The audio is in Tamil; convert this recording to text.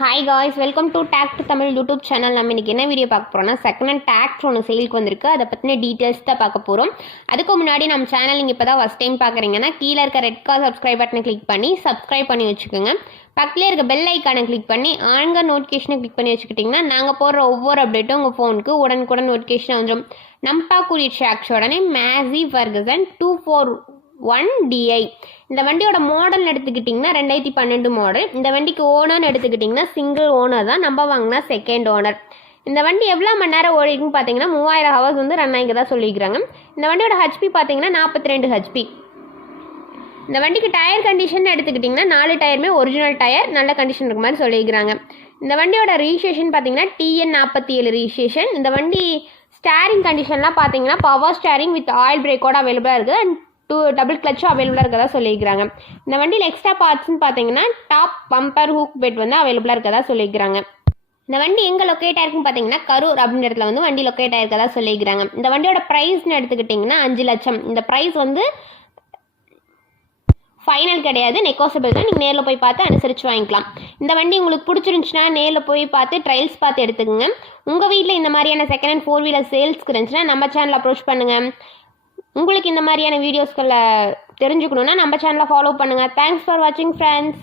Hi guys, welcome to talked Tamil YouTube channel. நம்ம இன்றைக்கி என்ன வீடியோ பார்க்க போகிறோம்னா, செகண்ட் ஹேண்ட் டாக்ட் ஒன்று சேலுக்கு வந்திருக்கு. அதை பற்றின டீட்டெயில்ஸ் தான் பார்க்க போகிறோம். அதுக்கு முன்னாடி நம்ம சேனல் நீங்கள் இப்போ தான் ஃபஸ்ட் டைம் பார்க்குறீங்கன்னா கீழே இருக்க ரெட் கலர் சப்ஸ்கிரைப் பட்டனை கிளிக் பண்ணி சப்ஸ்கிரைப் பண்ணி வச்சுக்கோங்க. பக்கத்துலேயே இருக்க பெல் ஐக்கானை கிளிக் பண்ணி ஆன்க நோட்டிஃபிகேஷனை கிளிக் பண்ணி வச்சுக்கிட்டிங்கன்னா நாங்கள் போடுற ஒவ்வொரு அப்டேட்டும் உங்கள் ஃபோனுக்கு உடனுக்குடன் நோட்டிஃபிகேஷன் வந்துடும். நம்ம பார்க்கக்கூடிய ட்ராக்ஸோட நேம் மேசி ஃபர்கசன் 241DI. இந்த வண்டியோட மாடல் எடுத்துக்கிட்டிங்கன்னா 2012 மாடல். இந்த வண்டிக்கு ஓனர்னு எடுத்துக்கிட்டிங்கன்னா சிங்கிள் ஓனர் தான், நம்ம வாங்கினா செகண்ட் ஓனர். இந்த வண்டி எவ்வளோ மணி நேரம் ஓடிக்குன்னு பார்த்தீங்கன்னா 3000 ஹவர்ஸ் வந்து ரன் ஆகிக்கிறதா சொல்லிக்கிறாங்க. இந்த வண்டியோட ஹெச்பி பார்த்தீங்கன்னா 42 ஹெச்பி. இந்த வண்டிக்கு டயர் கண்டிஷன் எடுத்துக்கிட்டிங்கன்னா 4 டயருமே ஒரிஜினல் டயர், நல்ல கண்டிஷன் இருக்க மாதிரி சொல்லிக்கிறாங்க. இந்த வண்டியோட ரிஜிஸ்ட்ரேஷன் பார்த்தீங்கன்னா TN47 ரிஜிஸ்ட்ரேஷன். இந்த வண்டி ஸ்டேரிங் கண்டிஷன்லாம் பார்த்தீங்கன்னா பவர் ஸ்டேரிங் வித் ஆயில் பிரேக்கோட அவைலபிளாக இருக்குது அண்ட் 2 டபுள் கிளச்சும் அவைலபிளாக இருக்கதா சொல்லியிருக்கிறாங்க. இந்த வண்டியில் எக்ஸ்ட்ரா பார்ட்ஸ்ன்னு பார்த்தீங்கன்னா டாப் பம்பர் ஹூக் பெட் வந்து அவைலபிளாக இருக்கதா சொல்லியிருக்கிறாங்க. இந்த வண்டி எங்கே லொக்கேட் ஆயிருக்குன்னு பார்த்தீங்கன்னா கரூர் அப்படின்ற இடத்துல வந்து வண்டி லொக்கேட் ஆயிருக்கதா சொல்லியிருக்கிறாங்க. இந்த வண்டியோட ப்ரைஸ்னு எடுத்துக்கிட்டிங்கன்னா 5 லட்சம். இந்த ப்ரைஸ் வந்து ஃபைனல் கிடையாது, நெகோசியபிள் தான். நீங்கள் நேரில் போய் பார்த்து அனுசரித்து வாங்கிக்கலாம். இந்த வண்டி உங்களுக்கு பிடிச்சிருந்துச்சுன்னா நேரில் போய் பார்த்து ட்ரையல்ஸ் பார்த்து எடுத்துக்கோங்க. உங்கள் வீட்டில் இந்த மாதிரியான செகண்ட் ஹேண்ட் 4 வீலர் சேல்ஸ்க்கு இருந்துச்சுன்னா நம்ம சேனல் அப்ரோச் பண்ணுங்கள். உங்களுக்கு இந்த மாதிரியான வீடியோஸ்களை தெரிஞ்சுக்கணுன்னா நம்ம சேனலை ஃபாலோ பண்ணுங்கள். தேங்க்ஸ் ஃபார் வாட்சிங் ஃப்ரெண்ட்ஸ்.